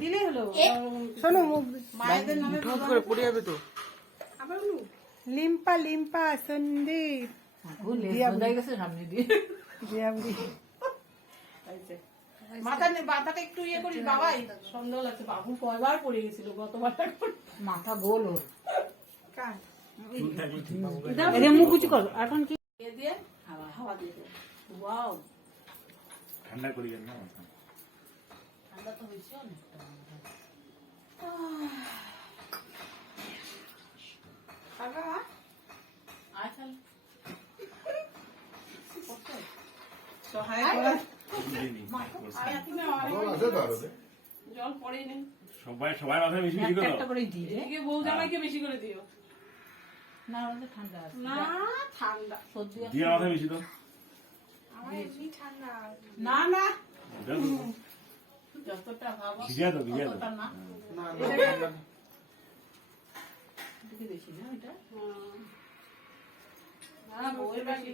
দিলেই হলো। শোনো মুখ মায়েদের নামে দুধ করে পড়ে যাবে তো। লিম্পা লিম্পা সন্দীপ মাথাটা একটু ইয়ে করিস বাবাই, সন্দেহ লাগছে। বাবু কয়বার পড়ে গেছিল গতবার, মাথা গোল ওর। মুখ উঁচু করো এখন কি দিয়ে হাওয়া দিয়ে দেবো। ওয়াও, ঠান্ডা করি না মাথা। ঠান্ডা তো হয়েছে অনেকটা। আয় তাহলে। জল পড়েই নেই। সবাই সবাই মাথায় বেশি বেশি করে একটা দাও। করে দিই রে। এদিকে বউ জামাইকে বেশি করে দিও। না আমাদের ঠান্ডা আছে। না ঠান্ডা, সর্দি আছে। দিয়ে মাথায় বেশি দাও। না না দাও তো। যতটা ভাবো ভিজিয়ে দাও, ভিজিয়ে দাও। ততটা না। এদিকে বেশি না এটা। না বউয়ের বেশি।